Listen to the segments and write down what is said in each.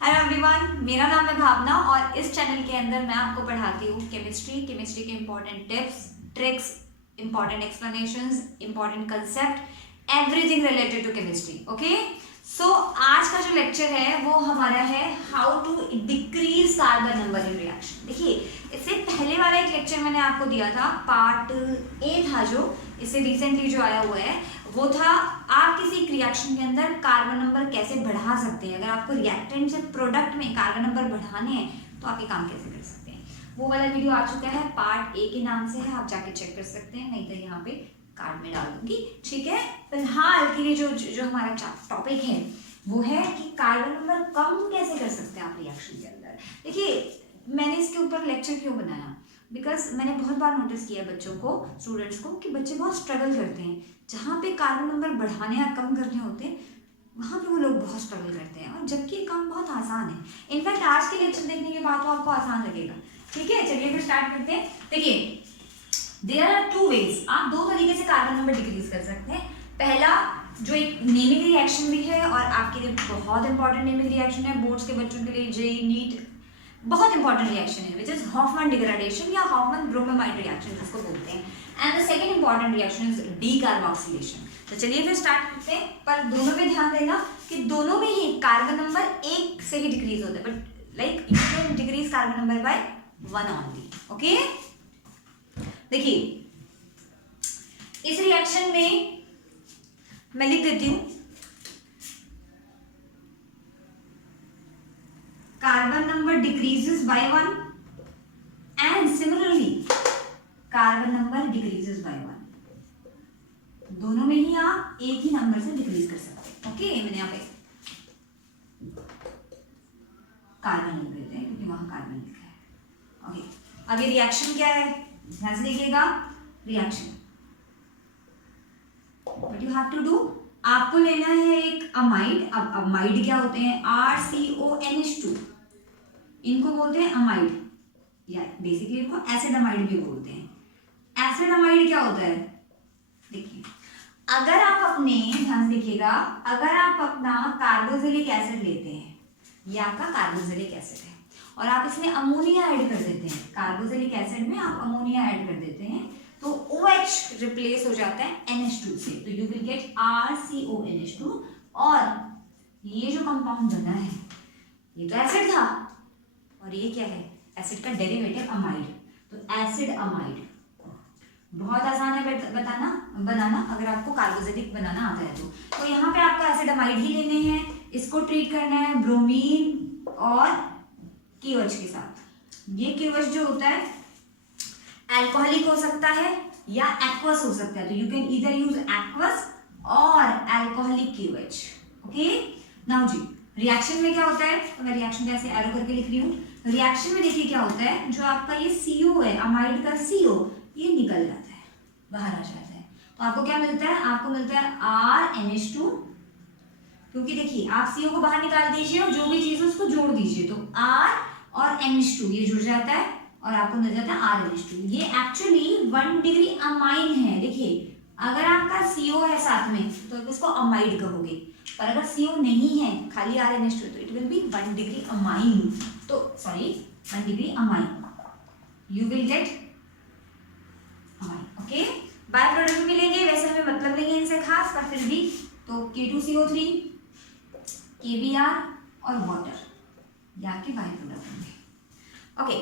Hello everyone, मेरा नाम है भावना और इस चैनल के अंदर मैं आपको पढ़ाती हूँ केमिस्ट्री के important tips, tricks, important explanations, important concept, everything related to chemistry. Okay, so आज का जो लेक्चर है वो हमारा है how to decrease carbon number in reaction. देखिए, इससे पहले वाला एक लेक्चर मैंने आपको दिया था, पार्ट ए था, जो इससे रिसेंटली जो आया हुआ है वो था आप किसी रिएक्शन के अंदर कार्बन नंबर कैसे बढ़ा सकते हैं। अगर आपको रिएक्टेंट से प्रोडक्ट में कार्बन नंबर बढ़ाने हैं तो आप ये काम कैसे कर सकते हैं। वो वाला वीडियो आ चुका है, पार्ट ए के नाम से है, आप जाके चेक कर सकते हैं, नहीं तो यहाँ पे कार्ड में डाल दूंगी। ठीक है, फिलहाल के लिए जो हमारा टॉपिक है वो है कि कार्बन नंबर कम कैसे कर सकते हैं आप रिएक्शन के अंदर। देखिए, मैंने इसके ऊपर लेक्चर क्यों बनाया, बिकॉज मैंने बहुत बार नोटिस किया बच्चों को, स्टूडेंट्स को, कि बच्चे बहुत स्ट्रगल करते हैं। जहाँ पे कार्बन नंबर बढ़ाने या कम करने होते हैं वहाँ पे वो लोग बहुत स्ट्रगल करते हैं, और जबकि ये काम बहुत आसान है। इनफैक्ट आज के लेक्चर देखने के बाद तो आपको आसान लगेगा। ठीक है, चलिए फिर स्टार्ट करते हैं। देखिए, देयर आर टू वेज, आप दो तरीके से कार्बन नंबर डिक्रीज कर सकते हैं। पहला जो एक नेमिंग रिएक्शन भी है और आपके लिए बहुत इंपॉर्टेंट नेमिंग रिएक्शन है, बोर्ड्स के बच्चों के लिए, जेई नीट, बहुत इंपॉर्टेंट रिएक्शन है, विच इज हॉफमैन डिग्रेडेशन या हॉफमैन ब्रोमेमाइड रिएक्शन जिसको बोलते हैं। And the second important reaction is decarboxylation. तो चलिए फिर स्टार्ट करते हैं, पर दोनों में ध्यान देना कि दोनों में ही कार्बन नंबर एक से ही डिक्रीज होता है, but like you can decrease carbon number by one only. Okay, देखिए इस रिएक्शन में मैं लिख देती हूं carbon number decreases by one and similarly carbon number decreases by one. दोनों में ही आप एक ही नंबर से डिक्रीज कर सकते हैं। ओके, मैंने यहाँ पे कार्बन लिख देते हैं क्योंकि वहां कार्बन लिखा है। ओके, अब ये रिएक्शन क्या है, ध्यान से देखिएगा। Reaction what you have to do, आपको लेना है एक अमाइड। अब अमाइड क्या होते हैं, RCONH2, इनको बोलते हैं अमाइड, या बेसिकली इनको एसिड अमाइड भी बोलते हैं। एसिड अमाइड क्या होता है, देखिए, अगर आप अपने, ध्यान से देखिएगा, अगर आप अपना कार्बोक्सिलिक एसिड लेते हैं, ये आपका कार्बोक्सिलिक एसिड है, और आप इसमें अमोनिया ऐड कर देते हैं, कार्बोक्सिलिक एसिड में आप अमोनिया ऐड कर देते हैं, तो OH रिप्लेस हो जाता है NH2 से, तो यू विल गेट RCONH2। और ये जो कंपाउंड बना है ये तो एसिड था, और ये क्या है, एसिड का डेरिवेटिव अमाइड, तो एसिड अमाइड। बहुत आसान है बनाना अगर आपको कार्बोक्सिलिक बनाना आता है तो यहाँ पे आपको एसिड अमाइड ही लेने हैं, इसको ट्रीट करना है ब्रोमीन और KOH के साथ। ये KOH जो होता है अल्कोहलिक हो सकता है या एक्वस हो सकता है, तो you can either use aqueous और अल्कोहलिक KOH। ओके, नाउ जी रिएक्शन में क्या होता है, तो मैं रिएक्शन को ऐसे एरो करके लिख रही हूँ। रिएक्शन में देखिए क्या होता है, जो आपका ये CO है, अमाइड का CO, ये निकल जाता है, बाहर आ जाता है, तो आपको क्या मिलता है, आपको मिलता है RNH2, क्योंकि देखिए आप CO को बाहर निकाल दीजिए और जो भी चीज है उसको जोड़ दीजिए, तो R और NH2 ये जुड़ जाता है और आपको मिल जाता है RNH2। ये एक्चुअली 1 डिग्री अमाइन है। देखिए, अगर आपका CO है साथ में तो आप इसको अमाइड कहोगे, पर अगर CO नहीं है, खाली RNH2, तो it will be 1 degree amine, तो sorry 1 degree amine, you will get amine. Okay, byproduct मिलेंगे, वैसे हमें मतलब नहीं है इनसे खास, पर फिर भी, तो K2CO3, KBr और वाटर, ये आपके बाय प्रोडक्ट होंगे। ओके,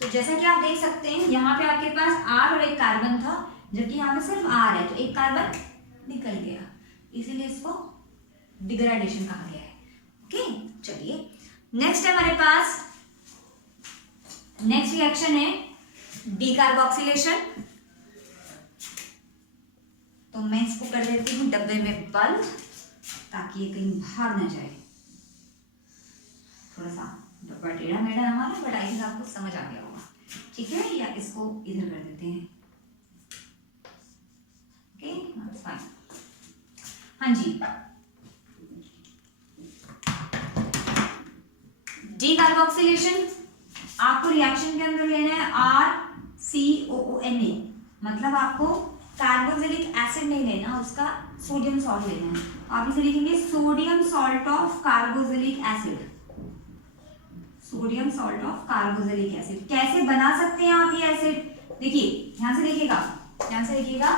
तो जैसा कि आप देख सकते हैं यहाँ पे आपके पास R और एक कार्बन था, जबकि यहाँ पे सिर्फ R है, तो एक कार्बन निकल गया, इसीलिए इसको डिग्रेडेशन कहा गया है। ओके, चलिए नेक्स्ट है हमारे पास, नेक्स्ट रिएक्शन है डीकार्बोक्सिलेशन। तो मैं इसको कर देती हूँ डब्बे में बंद, ताकि ये कहीं बाहर ना जाए। थोड़ा सा डब्बा टेढ़ा मेढ़ा हमारा, बट आई थिंक आपको समझ आ गया होगा। ठीक है, या इसको इधर कर देते हैं। Okay, fine. हाँ जी, डीकार्बोक्सिलेशन आपको रिएक्शन के अंदर लेना है RCOONA, मतलब आपको कार्बोक्सिलिक एसिड नहीं लेना, उसका सोडियम सॉल्ट लेना है। आप इसे लिखेंगे sodium salt of carboxylic acid, sodium salt of carboxylic acid. कैसे बना सकते हैं आप ये एसिड? देखिए ध्यान से देखिएगा, ध्यान से देखिएगा।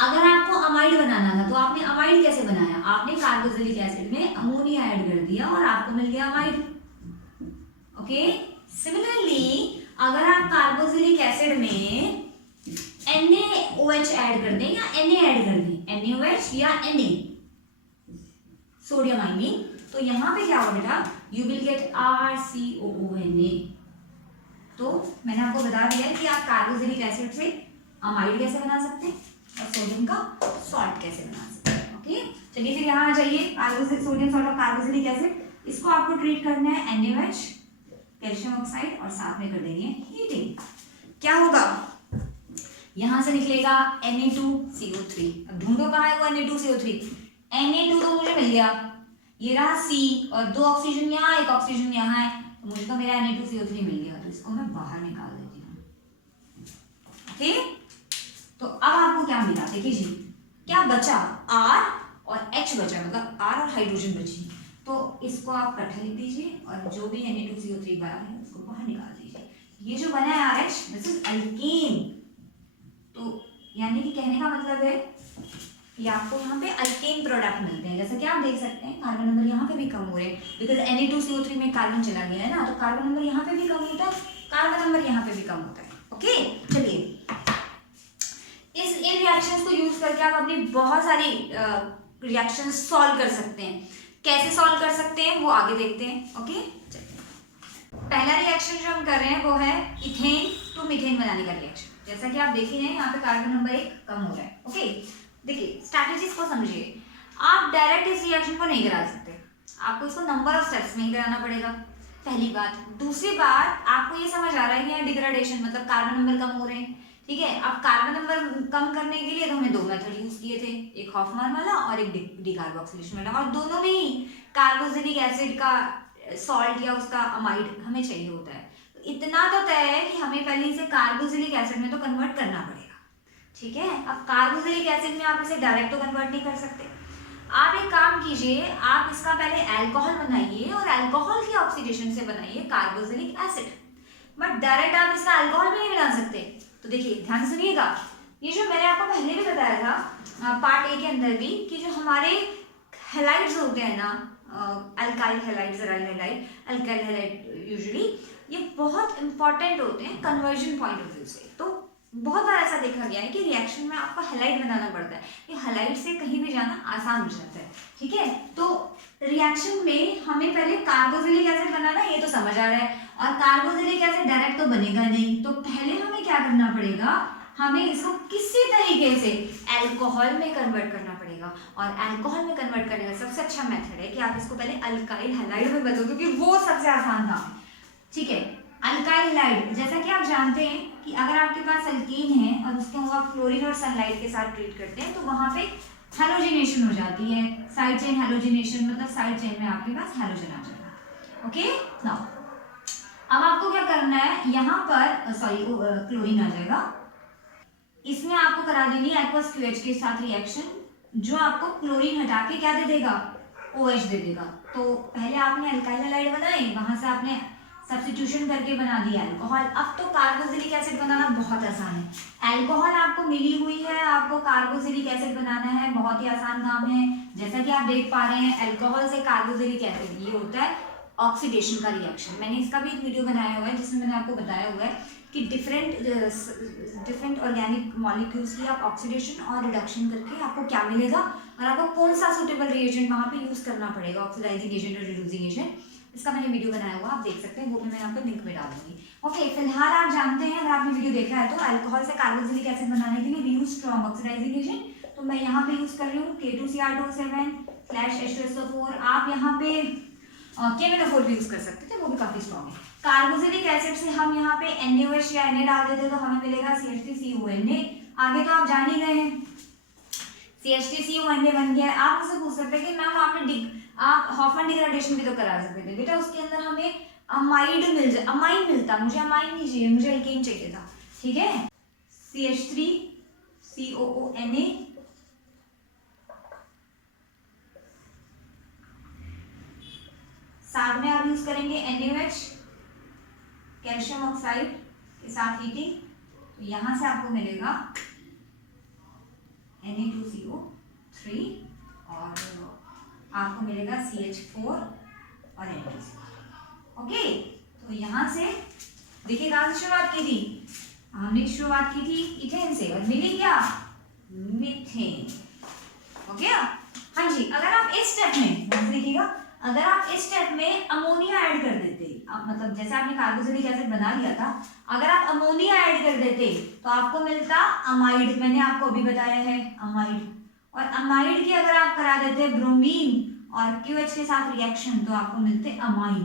अगर आपको अमाइड बनाना था तो आपने अमाइड कैसे बनाया? आपने कार्बोक्सिलिक एसिड में अमोनिया ऐड कर दिया और आपको मिल गया अमाइड। ओके, सिमिलरली अगर आप कार्बोक्सिलिक एसिड में NaOH ऐड कर दें या Na ऐड कर दें, NaOH या Na, सोडियम आई मीन, तो यहां पे क्या होगा बेटा? You will gate RCOONA। तो मैंने आपको बता दिया है कि आप कार्बोक्सिलिक एसिड से अमाइड कैसे बना सकते हैं और सोडियम का सॉल्ट कैसे बना सकते हैं। ओके, चलिए फिर यहाँ आ जाइए। Carboxylic sodium salt of carboxylic acid, इसको आपको ट्रीट करना है NaOH, कैल्शियम ऑक्साइड, और साथ में कर देंगे हीटिंग। क्या होगा? यहां से निकलेगा Na2CO3। अब ढूंढो कहाँ है वो Na2CO3। Na2 तो मुझे मिल गया, ये रहा C, और 2 ऑक्सीजन यहाँ, 1 ऑक्सीजन यहाँ है, तो मुझे तो मेरा Na2CO3 मिल गया, तो इसको मैं बाहर निकाल देती हूँ। ओके, तो अब आपको क्या मिला? देखिए जी, क्या बचा? R और H बचा, मतलब R और हाइड्रोजन बची, तो इसको आप इकट्ठा लिख दीजिए और जो भी Na2CO3 बना है उसको बाहर निकाल दीजिए। ये जो बना है RH, दिस इज अल्केन। तो यानी कि कहने का मतलब है कि आपको यहाँ पे अल्केन प्रोडक्ट मिलते हैं। जैसा कि आप देख सकते हैं कार्बन नंबर यहाँ पे भी कम हो रहे हैं, बिकॉज Na2CO3 में कार्बन चला गया है ना, तो कार्बन नंबर यहाँ पे भी कम होता है, कार्बन नंबर यहाँ पे भी कम होता है। ओके, चलिए इन रिएक्शंस को यूज करके आप अपनी बहुत सारी रिएक्शंस सॉल्व कर सकते हैं। कैसे सॉल्व कर सकते हैं वो आगे देखते हैं। ओके, पहला रिएक्शन जो हम कर रहे हैं वो है इथेन टू मीथेन बनाने का रिएक्शन। जैसा कि आप देख ही रहे हैं यहाँ पे कार्बन नंबर 1 कम हो रहा है। ओके, देखिए स्ट्रैटेजीज को समझिए। आप डायरेक्ट इस रिएक्शन को नहीं करा सकते, आपको इसको नंबर ऑफ स्टेप्स में ही कराना पड़ेगा, पहली बात। दूसरी बात, आपको ये समझ आ रहा है कि डिग्रेडेशन मतलब कार्बन नंबर कम हो रहे हैं, ठीक है। अब कार्बन नंबर कम करने के लिए तो हमने 2 मेथड यूज किए थे, एक हॉफमैन वाला और एक डिकार्बोक्सिलेशन वाला, और दोनों में ही कार्बोक्सिलिक एसिड का सॉल्ट या उसका अमाइड हमें चाहिए होता है। तो इतना तो तय है कि हमें पहले इसे कार्बोक्सिलिक एसिड में तो कन्वर्ट करना पड़ेगा, ठीक है। अब कार्बोक्सिलिक एसिड में आप इसे डायरेक्ट तो कन्वर्ट नहीं कर सकते। आप एक काम कीजिए, आप इसका पहले अल्कोहल बनाइए और अल्कोहल की ऑक्सीडेशन से बनाइए कार्बोक्सिलिक एसिड, बट डायरेक्ट आप इसका अल्कोहल भी नहीं बना सकते। तो देखिए ध्यान सुनिएगा, ये जो मैंने आपको पहले भी बताया था पार्ट ए के अंदर भी, कि जो हमारे हैलाइड्स होते हैं ना, alkyl halide, aryl halide, alkyl halide usually ये बहुत इंपॉर्टेंट होते हैं कन्वर्जन पॉइंट ऑफ व्यू से। तो बहुत बार ऐसा देखा गया है कि रिएक्शन में आपको हैलाइड बनाना पड़ता है, ये हैलाइड से कहीं भी जाना आसान हो जाता है, ठीक है। तो रिएक्शन में हमें पहले कार्बोक्सिलिक एसिड बनाना है, ये तो समझ आ रहा है, और कार्बोक्सिलिक एसिड डायरेक्ट तो बनेगा नहीं, तो पहले हमें क्या करना पड़ेगा, हमें इसको किसी तरीके से अल्कोहल में कन्वर्ट करना पड़ेगा। और अल्कोहल में कन्वर्ट करने का सबसे अच्छा मेथड है कि आप इसको पहले अल्काइल हैलाइड में बदलो, क्योंकि वो सबसे आसान काम है, ठीक है। अल्काइल हैलाइड, जैसा कि आप जानते हैं कि अगर आपके पास अल्कीन है और उसको आप क्लोरीन और सनलाइट के साथ ट्रीट करते हैं तो वहां पे हैलोजिनेशन हो जाती है, साइड चेन हैलोजिनेशन, मतलब साइड चेन में आपके पास हैलोजन आ जाएगा। ओके, नाउ अब आपको क्या करना है, यहाँ पर सॉरी क्लोरीन आ जाएगा, इसमें आपको करा देनी है एक्वस QH के साथ रिएक्शन, जो आपको क्लोरीन हटा के क्या दे देगा, OH दे देगा। तो पहले आपने अल्काइल हैलाइड बनाए, वहां से आपने सब्स्टिट्यूशन करके बना दिया अल्कोहल। अब तो कार्बोक्सिलिक एसिड बनाना बहुत आसान है, अल्कोहल आपको मिली हुई है, आपको कार्बोक्सिलिक एसिड बनाना है, बहुत ही आसान काम है। जैसा कि आप देख पा रहे हैं अल्कोहल से कार्बोक्सिलिक एसिड, ये होता है ऑक्सीडेशन का रिएक्शन। मैंने इसका भी एक वीडियो बनाया हुआ है जिसमें मैंने आपको बताया हुआ है कि डिफरेंट ऑर्गेनिक मॉलिक्यूल्स की आप ऑक्सीडेशन और रिडक्शन करके आपको क्या मिलेगा और आपको कौन सा सुटेबल रिएजेंट वहाँ पे यूज करना पड़ेगा, ऑक्सीडाइजिंग एजेंट और रिड्यूसिंग एजेंट। इसका मैंने वीडियो बनाया हुआ, आप देख सकते हैं, वो भी मैं यहाँ पे लिंक में डाल दूंगी। ओके, फिलहाल आप जानते हैं, अगर आपने वीडियो देखा है तो अल्कोहल से कार्बोक्सिलिक एसिड बनाने के लिए we use strong oxidising agent, तो मैं यहाँ पे यूज कर रही हूँ K2Cr2O7/H2SO4। आप यहाँ पे KMnO4 भी यूज कर सकते थे, वो भी काफी स्ट्रॉन्ग है। कार्बोक्सिलिक एसिड से हम यहाँ पे NaOH या Na डाल देते तो हमें मिलेगा CH3CONA। आगे तो आप जान ही गए हैं, CH3CONA बन गया है। आप मुझसे पूछ सकते हैं कि मैम आप हॉफमैन डिग्रेडेशन भी तो करा सकते थे बेटा, उसके अंदर हमें अमाइन मिलता, मुझे अमाइन नहीं चाहिए, मुझे अल्केन चाहिए था, ठीक है। CH3COONA साथ में आप यूज करेंगे NaOH, कैल्शियम ऑक्साइड के साथ हीटिंग, तो यहां से आपको मिलेगा Na2CO3 और आपको मिलेगा CH4 और N2CO। ओके, तो यहां से देखिए कहां से शुरुआत की थी, हमने शुरुआत की थी इथेन से और मिली क्या, मीथेन। ओके, हाँ जी। अगर आप इस स्टेप में देखिएगा, अगर आप इस स्टेप में अमोनिया ऐड कर देते, मतलब जैसे आपने कार्बोक्सिलिक एसिड बना लिया था, अगर आप अमोनिया ऐड कर देते तो आपको मिलता अमाइड। मैंने आपको अभी बताया है अमाइड, और अमाइड की अगर आप करा देते ब्रोमीन और QH के साथ रिएक्शन तो आपको मिलते अमाइन।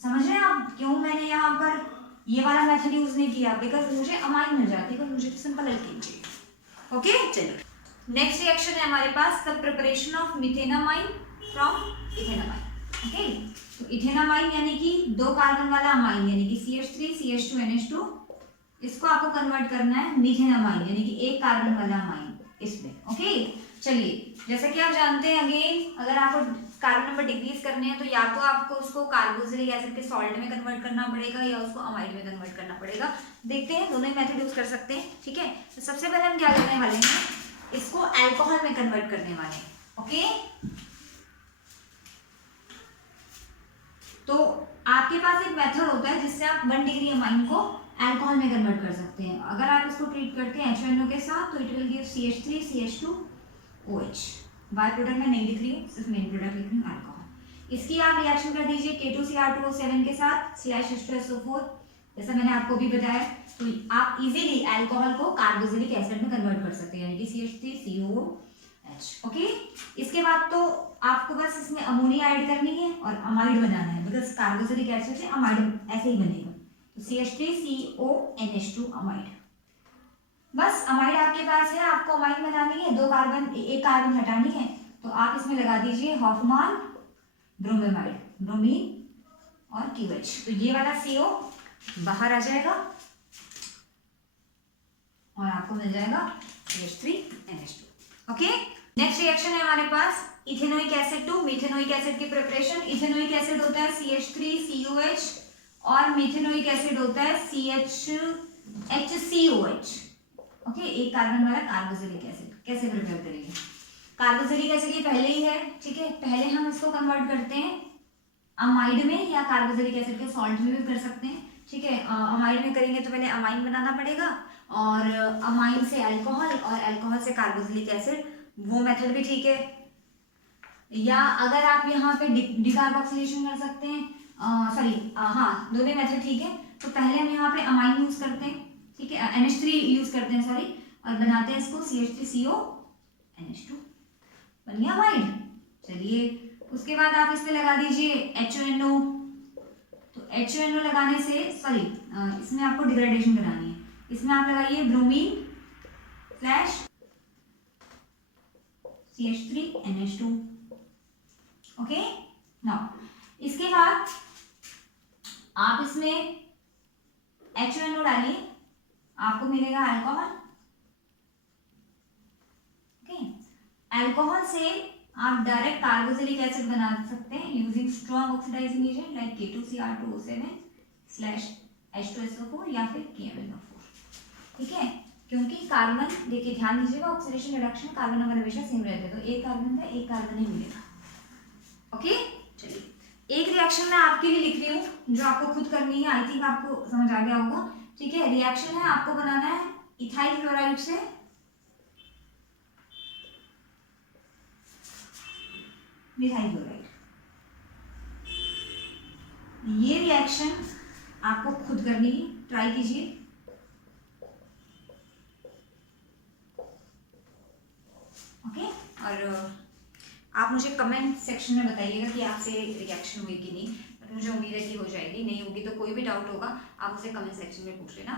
समझ रहे हैं आप क्यों मैंने यहाँ पर ये वाला मेथड यूज नहीं किया, बिकॉज मुझे अमाइन मिल जाती है, मुझे सिंपल एल्कीन चाहिए। ओके, चलिए नेक्स्ट रिएक्शन है हमारे पास the preparation of methanamine from ethanamine. Okay, तो इथेनामाइन यानी कि 2 कार्बन वाला अमाइन यानी कि CH3 CH2 NH2, इसको आपको कन्वर्ट करना है मिथेनामाइन यानी कि 1 कार्बन वाला अमाइन इसमें। ओके, चलिए जैसा कि आप जानते हैं अगेन, अगर आपको कार्बन नंबर डिक्रीज करने हैं तो या तो आपको उसको कार्बोक्सिलिक एसिड के सॉल्ट में कन्वर्ट करना पड़ेगा या उसको अमाइड में कन्वर्ट करना पड़ेगा। देखते हैं, दोनों ही मेथड यूज कर सकते हैं। ठीक है, तो सबसे पहले हम क्या करने वाले हैं, इसको अल्कोहल में कन्वर्ट करने वाले हैं। ओके, तो आपके पास एक मेथड होता है जिससे आप 1 डिग्री अमाइन को अल्कोहल में कन्वर्ट कर सकते हैं। अगर आप इसको ट्रीट करते हैं HNO के साथ तो it will give CH3 CH2OH। By product में नहीं लिख रही हूँ, सिर्फ मेन प्रोडक्ट लिख रही हूँ अल्कोहल। इसकी आप रिएक्शन कर दीजिए K2Cr2O7 के साथ /H2SO4, जैसा मैंने आपको भी बताया। तो आप इजीली अल्कोहल को कार्बोक्सिलिक एसिड में कन्वर्ट कर सकते हैं यानी कि CH3COOH। ओके, इसके बाद तो आपको बस इसमें अमोनिया ऐड करनी है और अमाइड बनाना है, बिकॉज कार्बोक्सिलिक एसिड से अमाइड ऐसे ही बनेगा। तो CH3CONH2 अमाइड, बस अमाइड आपके पास है, आपको अमाइड बनानी है, 2 कार्बन 1 कार्बन हटानी है, तो आप इसमें लगा दीजिए हॉफमान ब्रोमेमाइड, ब्रोमीन और QH, तो ये वाला CO बाहर आ जाएगा और आपको मिल जाएगा CH3NH2। ओके, नेक्स्ट रिएक्शन है हमारे पास ethanoic acid to methanoic acid की प्रिपरेशन। इथेनोइक एसिड होता है CH3COH और मीथेनोइक एसिड होता है HCOH। ओके, 1 कार्बन वाला कार्बोक्सिलिक एसिड। कैसे प्रिपेयर करेंगे, कार्बोक्सिलिक एसिड ये पहले ही है, ठीक है, पहले हम इसको कन्वर्ट करते हैं अमाइड में या कार्बोक्सिलिक एसिड के सॉल्ट में भी कर सकते हैं। ठीक है, अमाइड में करेंगे तो पहले अमाइन बनाना पड़ेगा और अमाइन से अल्कोहल और अल्कोहल से कार्बोक्सिलिक एसिड, वो मेथड भी ठीक है। या अगर आप यहाँ पे डिकार्बोक्सिलेशन कर सकते हैं, सॉरी हाँ, दोनों मेथड ठीक है। तो पहले हम यहाँ पे अमाइन यूज करते हैं, ठीक है, NH3 यूज करते हैं सॉरी, और बनाते हैं इसको CH3CONH2, बन गया अमाइड। चलिए उसके बाद आप इसमें लगा दीजिए HONO। तो HONO लगाने से सॉरी, इसमें आपको डिग्रेडेशन करानी है, इसमें आप लगाइए ब्रोमीन /CH3NH2। ओके, नाउ इसके बाद आप इसमें HONO डालिए, आपको मिलेगा अल्कोहल। ओके, अल्कोहल से आप डायरेक्ट कार्बोक्सिलिक एसिड बना सकते हैं using strong oxidising agent like K2Cr2O7 /H2SO4 या फिर KMnO4। ठीक है, क्योंकि कार्बन देखिए ध्यान दीजिएगा, ऑक्सीडेशन रिडक्शन कार्बन नंबर हमेशा सेम रहते हैं, तो 1 कार्बन का 1 कार्बन ही मिलेगा। ओके, चलिए एक रिएक्शन मैं आपके लिए लिख रही हूँ जो आपको खुद करनी है, आई थिंक आपको समझ आ गया होगा। ठीक है, रिएक्शन है, आपको बनाना है इथाइल क्लोराइड से मिथाइल क्लोराइड। ये रिएक्शन आपको खुद करनी है, ट्राई कीजिए। ओके, और आप मुझे कमेंट सेक्शन में बताइएगा कि आपसे रिएक्शन हुई कि नहीं, बट मुझे उम्मीद है कि हो जाएगी। नहीं होगी तो कोई भी डाउट होगा आप मुझे कमेंट सेक्शन में पूछ लेना,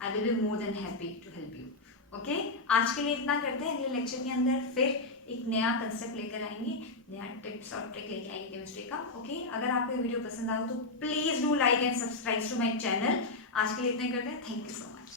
I will be more than happy to help you. Okay, आज के लिए इतना करते हैं, अगले लेक्चर के अंदर फिर एक नया कंसेप्ट लेकर आएंगे, नया टिप्स और ट्रिक लेके आएंगे केमिस्ट्री का। ओके, अगर आपको ये वीडियो पसंद आए तो please do like and subscribe to my channel. आज के लिए इतना करते हैं, थैंक यू सो मच।